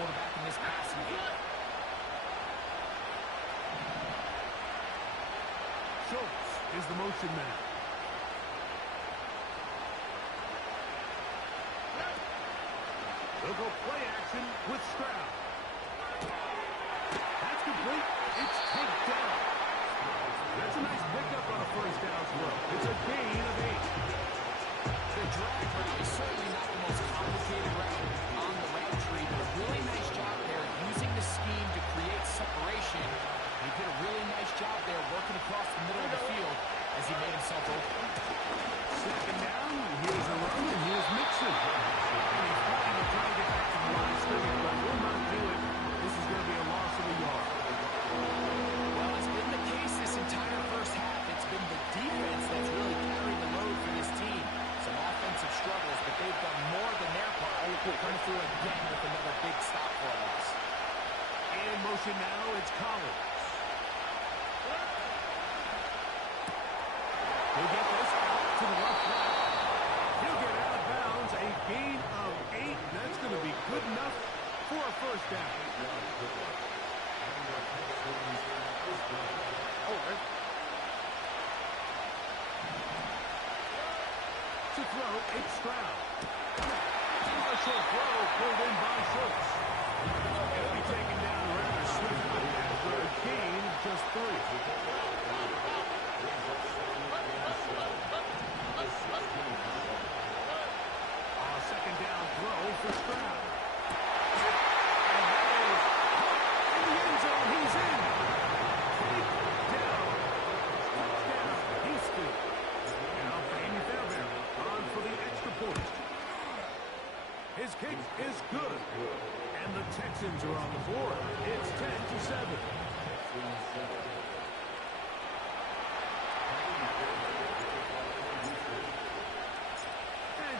quarterback in this passing game. Schultz is the motion man. They'll go play action with Stroud. That's complete. It's taken down. That's a nice pickup on a first down throw. It's a gain of 8. The drag route is certainly not the most complicated route on the route tree, but a really nice job there using the scheme to create separation. He did a really nice job there working across the middle of the field as he made himself open. Second down. Here's a run, and here's Mixon. And he's fighting to try to get back to the line of scrimmage, but will not do it. This is going to be a loss of a yard. Well, it's been the case this entire first half. It's been the defense that's really carried the load for this team. Some offensive struggles, but they've done more than their part. Coming through again with another big stop for us. In motion now, it's Collins. He'll get this out to the left side. He'll get out of bounds. A gain of 8. That's going to be good enough for a first down. To throw, it's Stroud. A short throw pulled in by Schultz. It'll be taken down rather swiftly after a gain of just 3. Second down throw for Stroud. And that is in the end zone. He's in. Take down. Touchdown. Houston. Now Brandon Fairbairn on for the extra point. His kick is good. And the Texans are on the board. It's 10-7.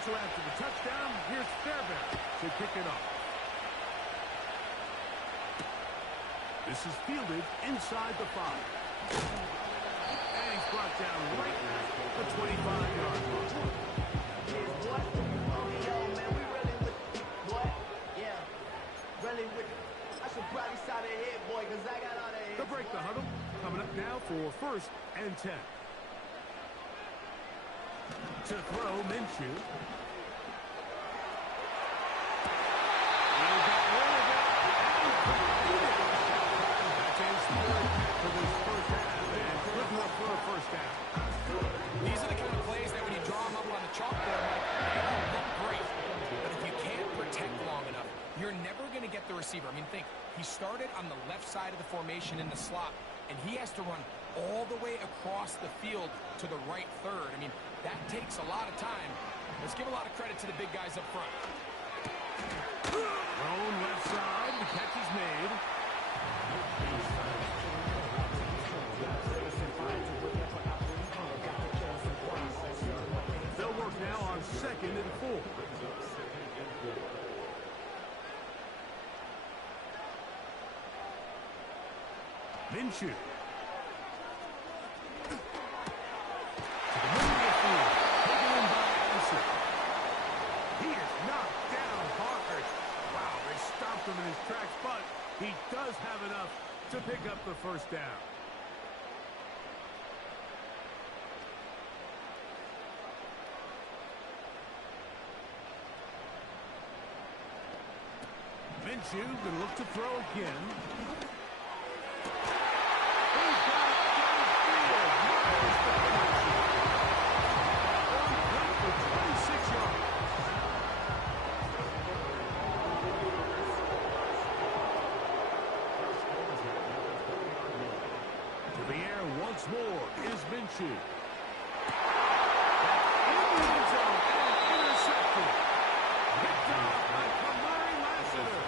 So after the touchdown, here's Fairbairn to kick it off. This is fielded inside the 5. And he's brought down right at the 25-yard line. Yeah, what? Oh, yo, man, we really with what? Yeah, really with I should probably side of head, boy, because I got all that head. The break the huddle coming up now for 1st and 10. To throw, Minshew. He got rid of it and completed. That's his 3rd for this first half, and good enough for a first down. These are the kind of plays that when you draw them up on the chalkboard, they don't look great. But if you can't protect long enough, you're never going to get the receiver. I mean, think, he started on the left side of the formation in the slot, and he has to run all the way across the field to the right third. I mean, that takes a lot of time. Let's give a lot of credit to the big guys up front. Thrown left side, the catch is made. They'll work now on 2nd and 4. Minshew. In his tracks, but he does have enough to pick up the first down. Minshew going to look to throw again. He's got it downfield. Complete for 26 yards. Once more is Minshew. That's in the end zone and intercepted. Picked off by Kamari Lassiter.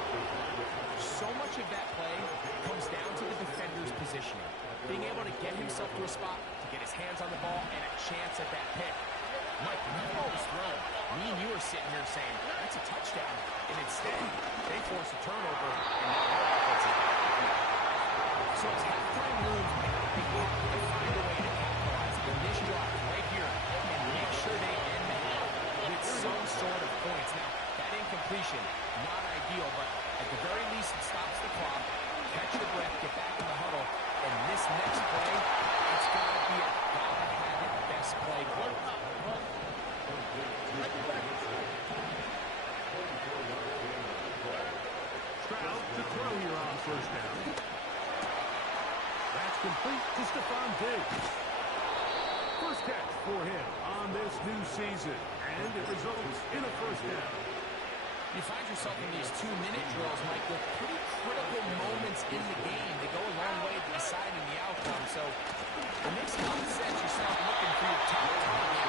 So much of that play comes down to the defender's positioning. Being able to get himself to a spot, to get his hands on the ball, and a chance at that pick. Mike, when that ball was thrown, me and you were sitting here saying, that's a touchdown. And instead, they force a turnover, and now our offense is back. So as halftime looms, they have to find a way to capitalize on this drive right here and make sure they end the half with some sort of points. Now, that incompletion, not ideal. ideal, but at the very least, it stops the clock. Catch your breath, get back in the huddle, and this next play, it's got to be a God-have-it best play call. Stroud to throw here on first down. That's complete to Stephon Diggs. First catch for him on this new season, and it results in a first down. You find yourself in these 2-minute drills, Mike, with pretty critical moments in the game. They go a long way to deciding the outcome, so it makes a lot of sense. You start looking for your top target.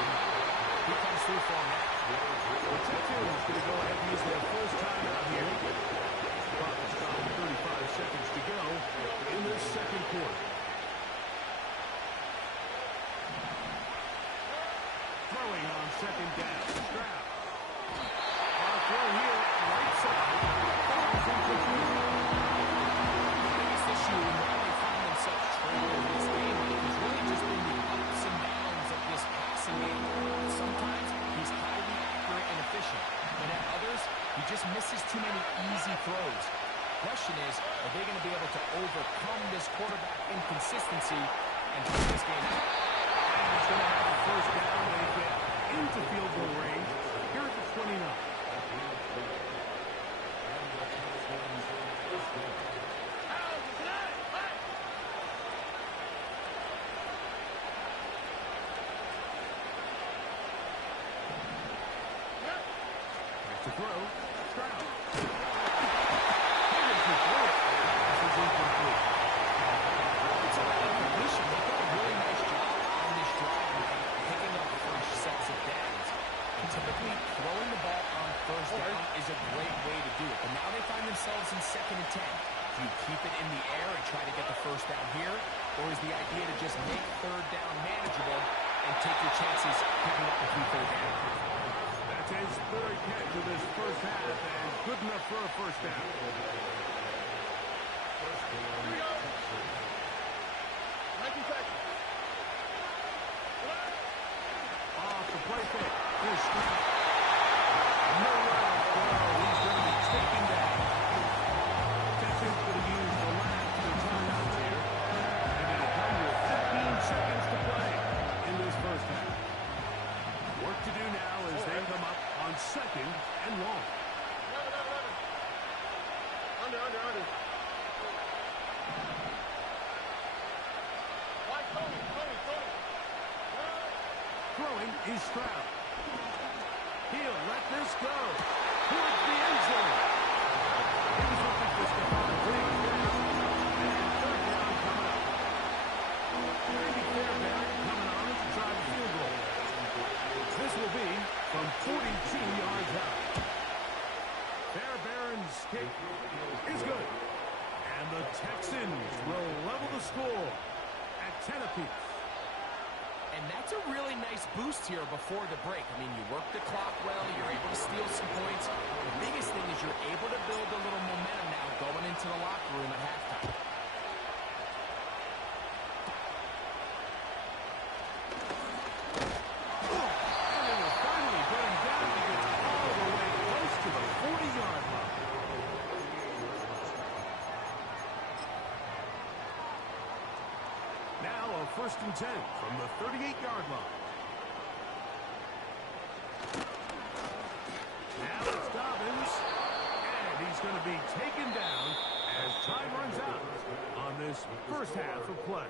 Who comes through for him now? The Texans going to go ahead and use their first time out here. Clock is stopped, 35 seconds to go in this second quarter. Throwing on second down, Stroud. Throw here, right side. Falls incomplete. The biggest issue and why they find themselves trailing in this game has really just been the ups and downs of this passing game. Sometimes he's highly accurate and efficient, but at others, he just misses too many easy throws. The question is, are they going to be able to overcome this quarterback inconsistency and play this game out? And he's going to have a first down. They get into field goal range here at the 29. To throw, Stroud. Here's the throw. Pass is incomplete. It's a lot of completion. They've done a really nice job on this drive of picking up fresh sets of downs. And typically, throwing the ball on first down is a great way to do it. But now they find themselves in 2nd and 10. Do you keep it in the air and try to get the first down here? Or is the idea to just make third down manageable and take your chances picking up a few third down? That's his third catch of this first half, and good enough for a first down. Off the play fake. Here's Stroud. No run. He's going to be taken down. Texans going to use the last of the timeouts here. They're going to come with 15 seconds to play in this first half. Work to do now as they come up on 2nd and long. Under. Throwing is Stroud. He'll let this go towards the end zone. He was looking for Stephon Diggs there. And third down coming up. Randy Fairbairn coming on to try the field goal. This will be from 42 yards out. Fairbairn's kick is good. And the Texans will level the score at 10 apiece. And that's a really nice boost here before the break. I mean, you work the clock well, you're able to steal some points. The biggest thing is you're able to build a little momentum now going into the locker room at halftime. And they will finally get him down. He gets all the way close to the 40-yard line. Now a 1st and 10 from the 38-yard line. Now it's Dobbins, and he's going to be taken down as time runs out on this first half of play.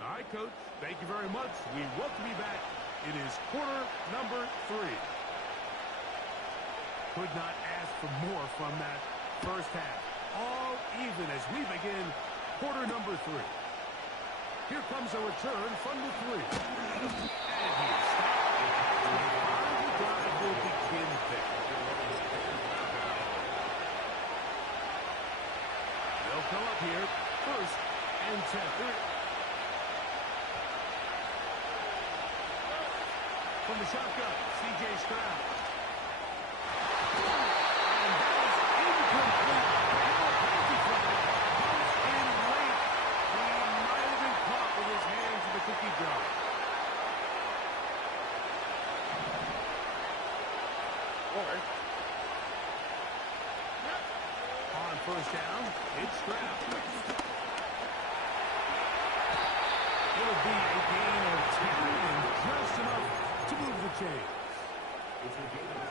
All right, Coach, thank you very much. We welcome you back. It is quarter number 3. Could not ask for more from that first half. All even as we begin quarter number 3. Here comes a return from the 3. And he is stopped. The drive will begin there. They'll come up here 1st and 10. From the shotgun, C.J. Stroud. And that is incomplete. first down. It's Stroud. It'll be a gain of 10 and just enough to move the chains.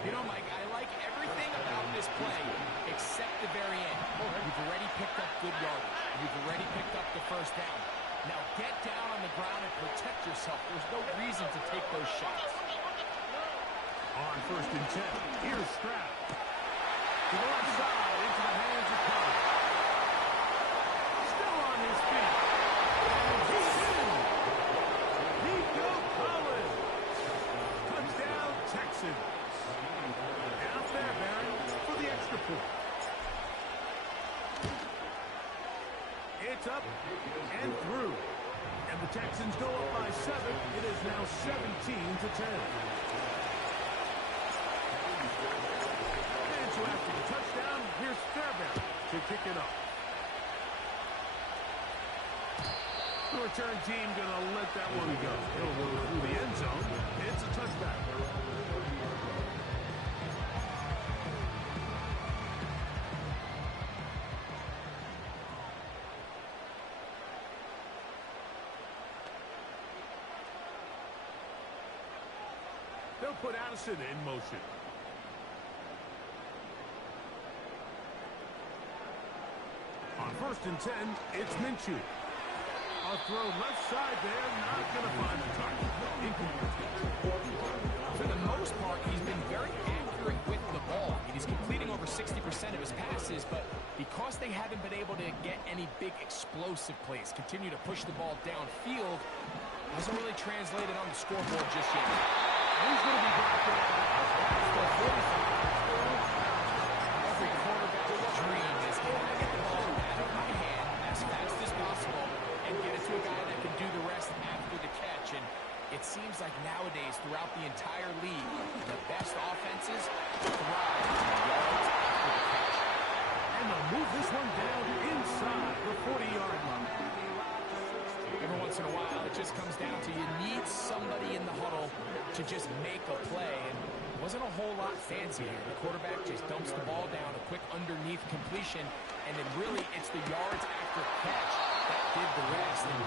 You know, Mike, I like everything about this play except the very end. You've already picked up good yardage. You've already picked up the first down. Now get down on the ground and protect yourself. There's no reason to take those shots. On first and 10, here's Stroud. To the left side, into the hands of Collins. Still on his feet. And he's in. Nico Collins. Touchdown, Texans. Out there, Barry, for the extra point. It's up and through. And the Texans go up by 7. It is now 17-10. And so after the touchdown, here's Fairbairn to kick it up. The return team going to let that one go. It'll go through the end zone. It's a touchback. They'll put Addison in motion. On first and 10, it's Minshew. A throw left side there, not going to find the target. For the most part, he's been very accurate with the ball. He's completing over 60% of his passes, but because they haven't been able to get any big explosive plays, continue to push the ball downfield, hasn't really translated on the scoreboard just yet. He's going to be back there. Every quarterback's dream is to get the ball out of my hand as fast as possible and get it to a guy that can do the rest after the catch. And it seems like nowadays, throughout the entire league, the best offenses thrive on yards after the catch. And they'll move this one down inside the 40-yard line. Every once in a while, it just comes down to you need somebody in the huddle to just make a play. And it wasn't a whole lot fancy here. The quarterback just dumps the ball down, a quick underneath completion, and then really it's the yards after catch that did the rest. And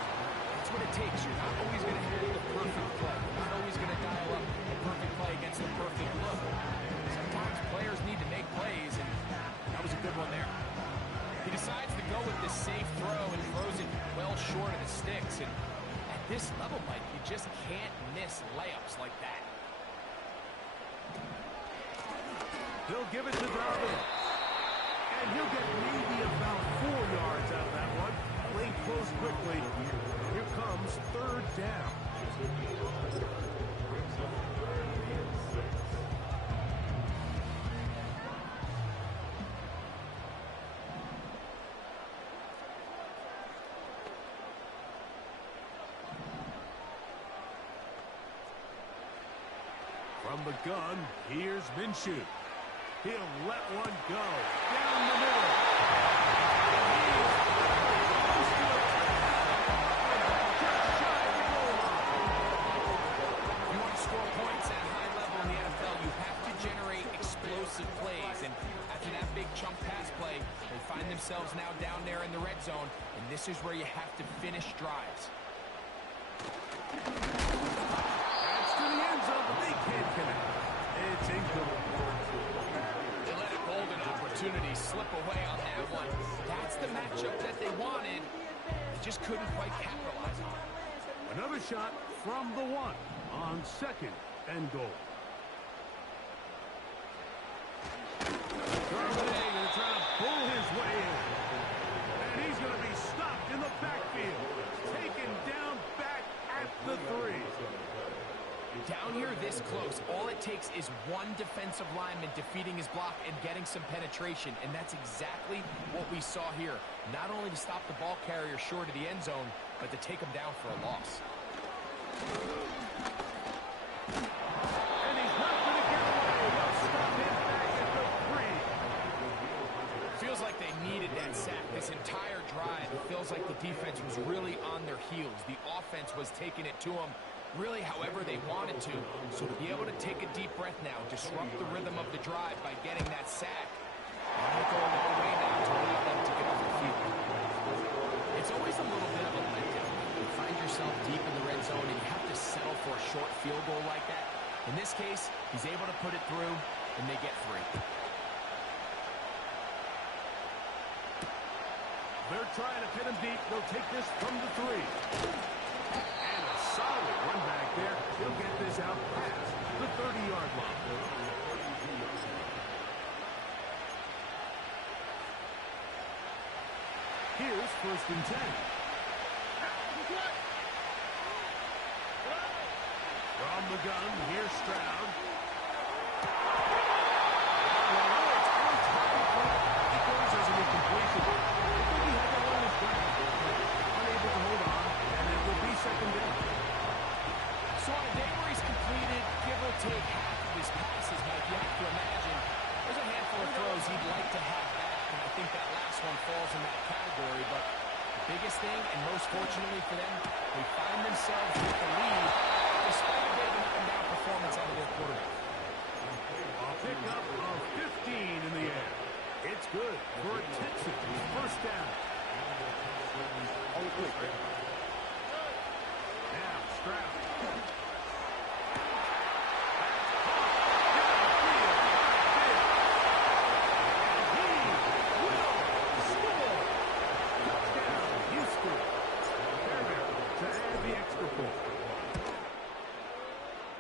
that's what it takes. You're not always going to have the perfect play. You're not always going to dial up a perfect play against a perfect look. Sometimes players need to make plays, and that was a good one there. He decides to go with this safe throw and throws it well short of the sticks. And at this level, Mike, you just can't miss layups like that. They'll give it to Darvin. And he'll get maybe about 4 yards out of that one. Played close quickly. Here comes third down. From the gun, here's Minshew. He'll let one go. Down the middle. You want to score points at a high level in the NFL, you have to generate explosive plays. And after that big chunk pass play, they find themselves now down there in the red zone. And this is where you have to finish drives. That's to the end zone, but they can't connect. It's incomplete. They let a golden opportunity slip away on that one. That's the matchup that they wanted. They just couldn't quite capitalize on it. Another shot from the 1 on second and goal. Darvin going to try to pull his way in. And he's going to be stopped in the backfield. Taken down back at the 3. Down here this close, all it takes is one defensive lineman defeating his block and getting some penetration, and that's exactly what we saw here. Not only to stop the ball carrier short of the end zone, but to take him down for a loss. And he's not going to get away. They'll stop him back at the 3. Feels like they needed that sack this entire drive. It feels like the defense was really on their heels. The offense was taking it to them really however they wanted to. So to be able to take a deep breath now, disrupt the rhythm of the drive by getting that sack, and they'll go a long way now to allow deep in the red zone, and you have to settle for a short field goal like that. In this case, he's able to put it through, and they get 3. They're trying to pin him deep. They'll take this from the 3. And a solid run back there. He'll get this out past the 30-yard line. Here's 1st and 10. From the gun, here's Stroud. It goes as an incompletion. I think he had that on his ground. Unable to hold on, and it will be 2nd down. So on a day where he's completed, give or take half of his passes, Mike, you have to imagine there's a handful of throws he'd like to have back, and I think that last one falls in that category. But the biggest thing, and most fortunately for them, they find themselves with the lead despite a bit of an up-and-down performance out of their quarterback. A pickup of 15 in the air. It's good for a Texans 1st down. Now Stroud.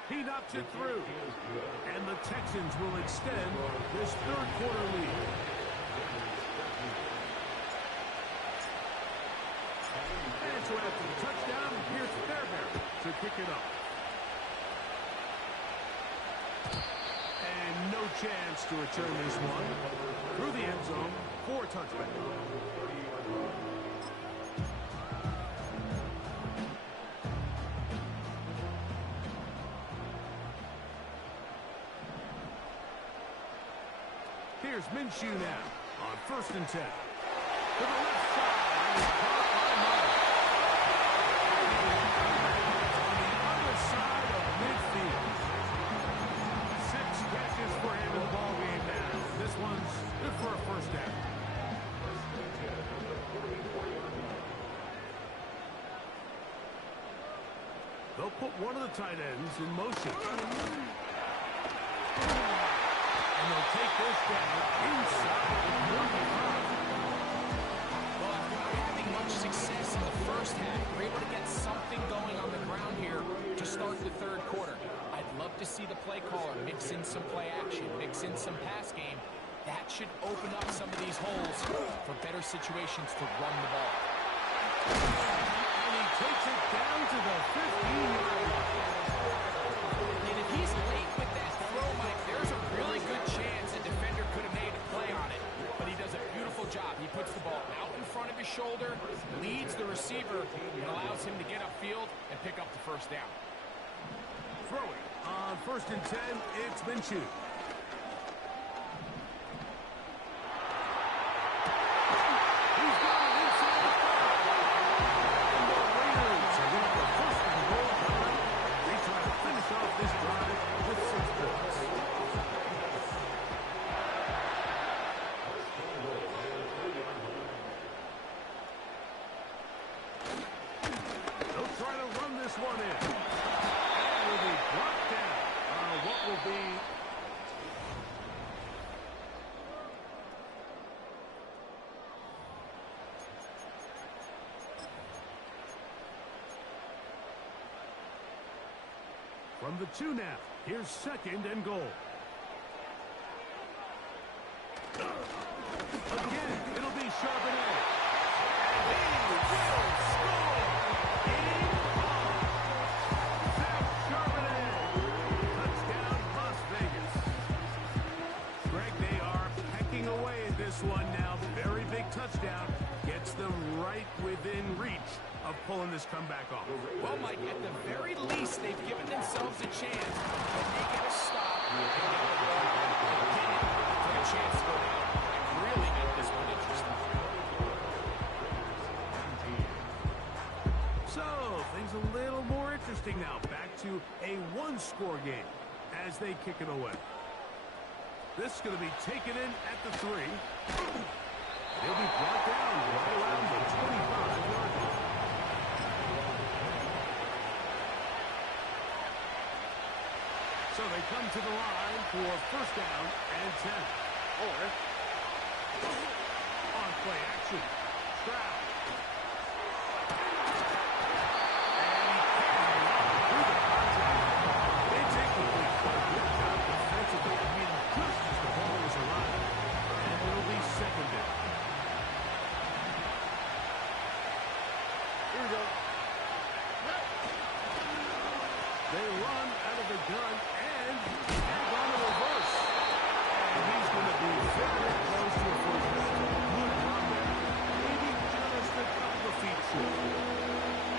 He knocks it through. And the Texans will extend this 3rd quarter lead. And so after the touchdown, here's Fairbairn to kick it up. And no chance to return this one. Through the end zone for a touchback. Here's Minshew now on 1st and 10. To the left side. And it's caught by Mike. On the other side of midfield. 6 catches for him in the ballgame now. This one's good for a 1st down. They'll put one of the tight ends in motion. And they'll take this down inside the 35. Well, after not having much success in the first half, we're able to get something going on the ground here to start the 3rd quarter. I'd love to see the play caller mix in some play action, mix in some pass game. That should open up some of these holes for better situations to run the ball. And he takes it down to the 15-yard line. And if he's late with that throw, Mike, there's a really good chance a defender could have made a play on it. But he does a beautiful job. He puts the ball out in front of his shoulder, leads the receiver, and allows him to get upfield and pick up the 1st down. Throwing on 1st and 10, it's Minshew. He's got it inside the 5. And the Raiders are going to have the 1st and goal coming up. They try to finish off this drive with 6 points. They'll try to run this one in. And will be brought down on what will be from the 2 now. Here's 2nd and goal. Again, it'll be Charbonnet. And he will score! Game on! Zach Charbonnet. Touchdown, Las Vegas. Greg, they are pecking away at this one now. Very big touchdown. Gets them right within reach of pulling this comeback off. Well, Mike, at the very least, they've given themselves a chance. If they get a stop, they get a chance to go down and really make this one interesting. So, things a little more interesting now. Back to a 1-score game as they kick it away. This is going to be taken in at the 3. They'll be brought down right around the 25-yard line. come to the line for first down and 10. Or on play action, Stroud. They run out of the gun and hang on a reverse. And he's going to be very close to a first down. Good run there. Maybe just a couple of feet short.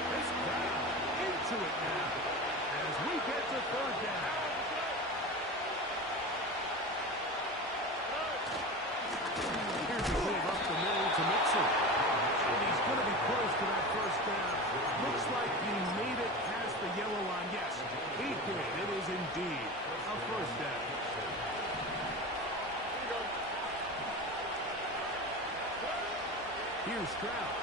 This crowd into it now as we get to third down. Here's a move up the middle to Mixon. And he's going to be close to that first down. Looks like he made it past the yellow line. Yes, he did. It is indeed a first down. Here's Stroud.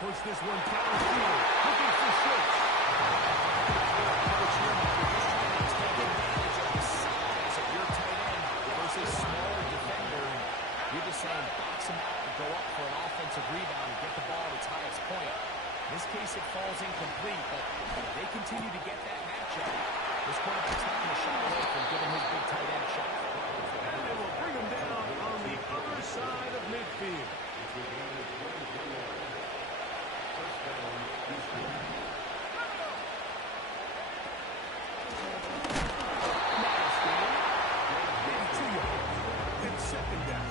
Push this one downfield. Looking for Schultz. Coach, you're just trying to take advantage of the size of your tight end versus smaller defender. You're just saying box him out and go up for an offensive rebound and get the ball at its highest point. In this case, it falls incomplete, but they continue to get that matchup. This quarterback's not going to shy away from giving his big tight end a shot. And they will bring him down on the other side of midfield. It's second down.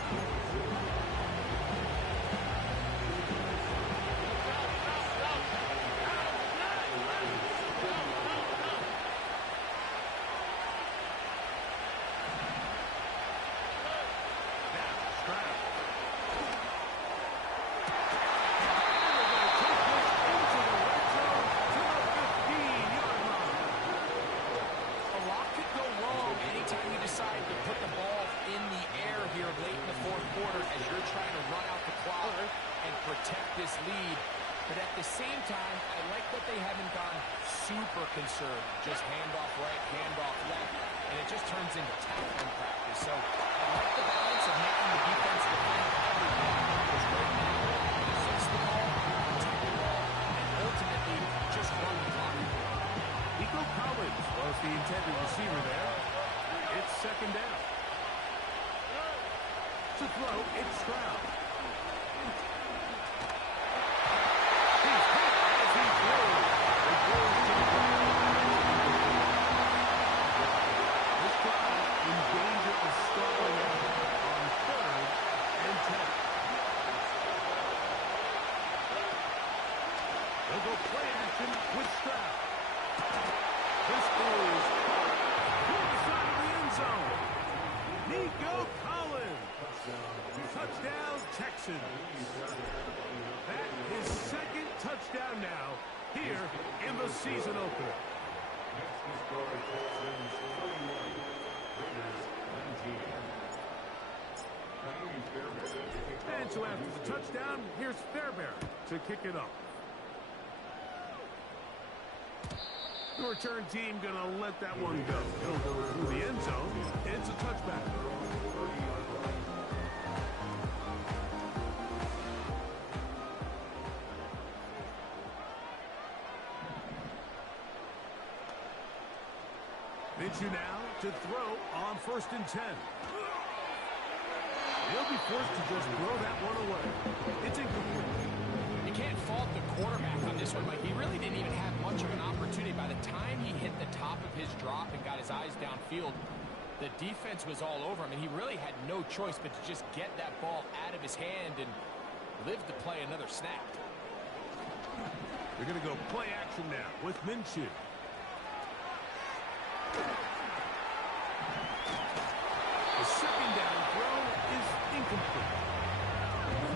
But at the same time, I like that they haven't gone super concerned. Just handoff right, handoff left, and it just turns into tackling practice. So I like the balance of making the defense defend everything. Because right now, fix the ball, protect the ball, and ultimately just run the clock. Nico Collins was the intended receiver there. It's second down. To throw, it's Stroud. They'll go play action with Stroud. This is inside the end zone. Nico Collins. Touchdown, Texans. That is second touchdown now here in the season opener. And so after the touchdown, here's Fairbairn to kick it off. The return team going to let that one go. It'll go through the end zone. It's a touchback. Minshew now to throw on 1st and 10. He'll be forced to just throw that one away. It's incomplete. You can't fault the quarterback on this one, Mike. He really didn't even have much of an opportunity. By the time he hit the top of his drop and got his eyes downfield, the defense was all over him, and he really had no choice but to just get that ball out of his hand and live to play another snap. They're going to go play action now with Minshew. The second down throw is incomplete.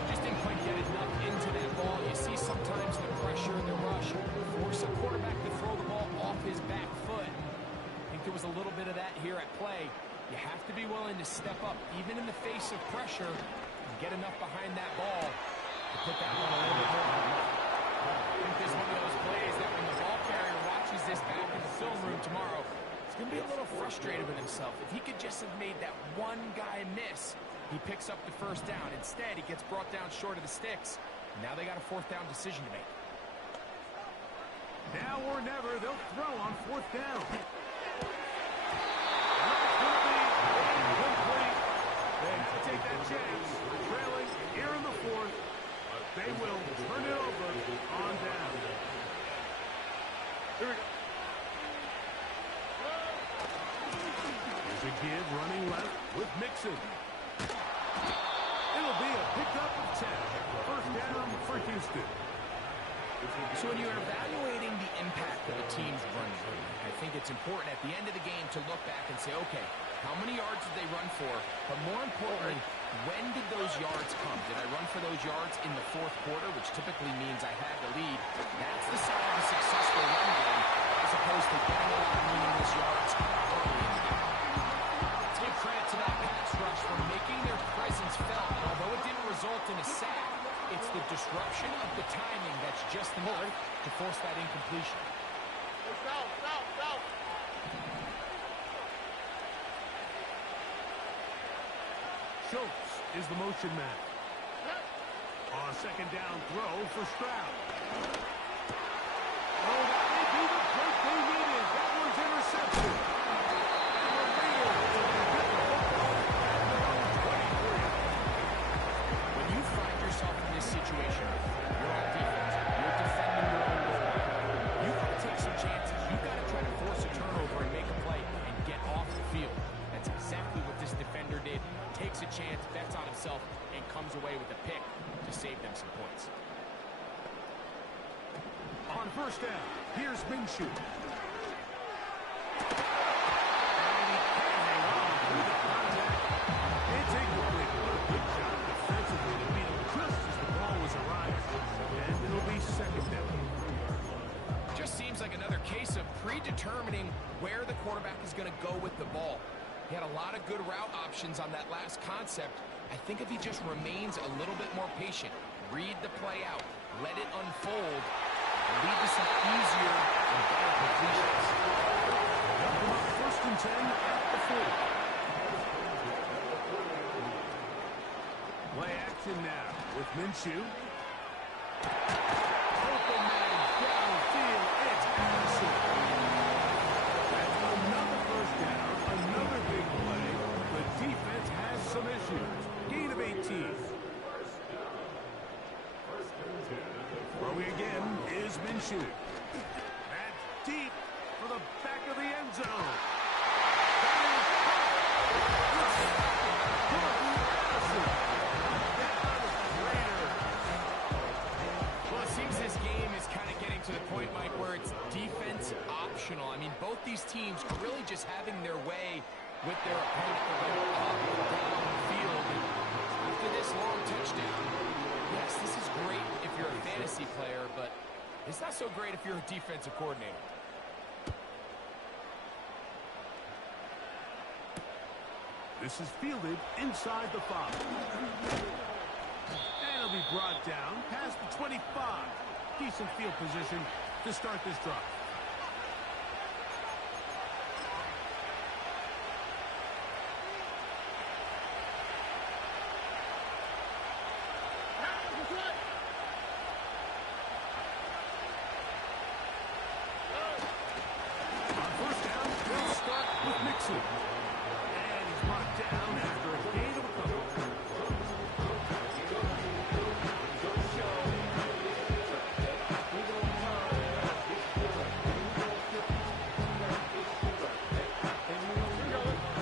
Just didn't quite get enough into that ball. You see sometimes the pressure and the rush force a quarterback to throw the ball off his back foot. I think there was a little bit of that here at play. You have to be willing to step up, even in the face of pressure, and get enough behind that ball to put that one a little bit more on the mark. I think this is one of those plays that when the ball carrier watches this back in the film room tomorrow, it's He'll be a little frustrated with himself. If he could just have made that one guy miss, he picks up the first down. Instead, he gets brought down short of the sticks. Now they got a fourth down decision to make. Now or never, they'll throw on fourth down. That's going to be incomplete. They have to take that chance. Trailing here in the fourth, but they will turn it over on down. Here we go. Here's a kid running left with Mixon. It'll be a pickup of 10. First down for Houston. So when you're evaluating the impact of a team's run game, I think it's important at the end of the game to look back and say, okay, how many yards did they run for? But more importantly, when did those yards come? Did I run for those yards in the fourth quarter, which typically means I had the lead? That's the sign of a successful run game, as opposed to getting a lot of meaningless yards early in the game. Let's give credit to that pass rush for making their presence felt. And although it didn't result in a sack, it's the disruption of the timing that's just enough to force that incompletion. Schultz is the motion man. On second down throw for Stroud. Oh, that may be the break they needed. That one's intercepted. And the Raiders will get the football at their own 23. When you find yourself in this situation, you're on defense, you're defending your own goal line, you've got to take some chances. You've got to try to force a turnover and make a play and get off the field. That's exactly what this defender did. Takes a chance, bets on himself, and comes away with a pick to save them some points. On first down, here's Minshew. And he can't hang on through the contact. It's incomplete. Good job defensively to beat him just as the ball was arriving. And it'll be second down. Just seems like another case of predetermining where the quarterback is going to go with the ball. He had a lot of good route options on that last concept. I think if he just remains a little bit more patient, read the play out, let it unfold, lead to some easier and better completions. First and 10 at the 40. Play action now with Minshew. Open man downfield. It's Addison. That's another first down, another big play. The defense has some issues. Gain of 18. Throwing again is Minshew. That's deep for the back of the end zone. That is Well, it seems this game is kind of getting to the point, Mike, where it's defense optional. I mean, both these teams really just having their way with their opponent. They're going up and down the field. And after this long touchdown, yes, this is great if you're a fantasy player, but it's not so great if you're a defensive coordinator. This is fielded inside the 5. And it'll be brought down past the 25. Decent field position to start this drive. On first down, they'll start with Mixon. And he's brought down after a gain of a couple.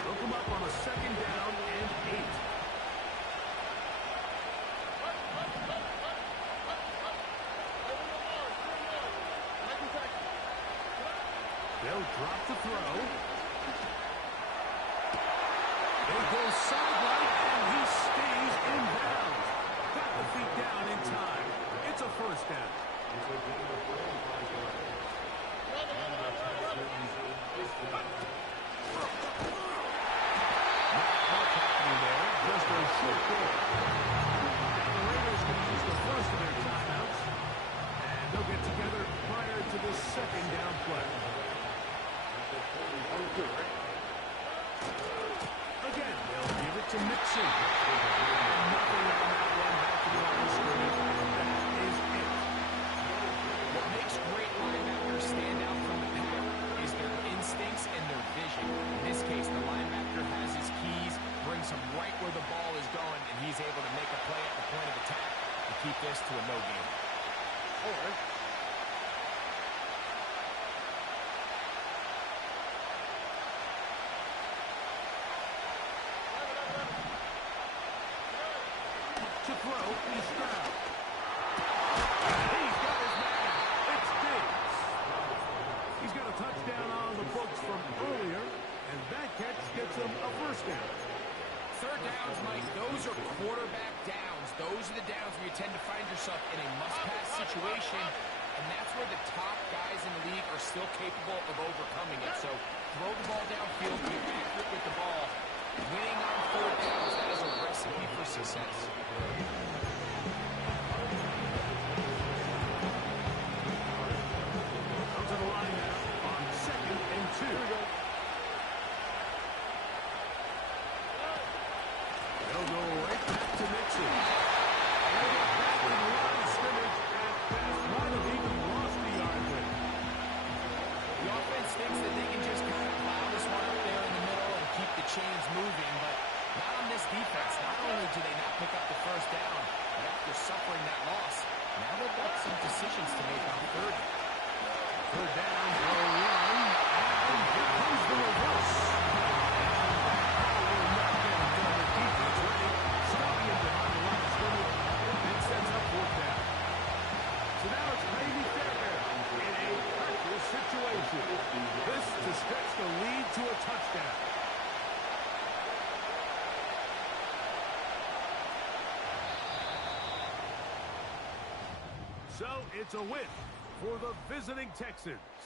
They'll come up on a second down and 8. They'll drop the throw. They go sideline, and he stays in bounds. Got the feet down in time. It's a first down. Not much happening there. Just a short goal. And the Raiders can use the first of their timeouts. And they'll get together prior to the second down play. keep this to a no game. To throw is Stroud. He's got his man. It's Diggs. He's got a touchdown on the books from earlier, and that catch gets him a first down. Third downs, Mike, those are quarterback downs. Those are the downs where you tend to find yourself in a must-pass situation, and that's where the top guys in the league are still capable of overcoming it. So throw the ball downfield, be accurate with the ball. Winning on third downs, that is a recipe for success. Comes to the line now on 2nd and 2. They'll go right back to Mixon. And they get back in the line of scrimmage at best. Might have even lost the yard there. The offense thinks that they can just kind of plow this one up there in the middle and keep the chains moving, but not on this defense. Not only do they not pick up the first down, but after suffering that loss, now they've got some decisions to make on third. Third down, they'll run, and here comes the reverse. Defense ready, stopping him behind the line of scrimmage, and sets up fourth down. So now it's Brady Fairbairn in a pressure situation. This to stretch the lead to a touchdown. So it's a win for the visiting Texans.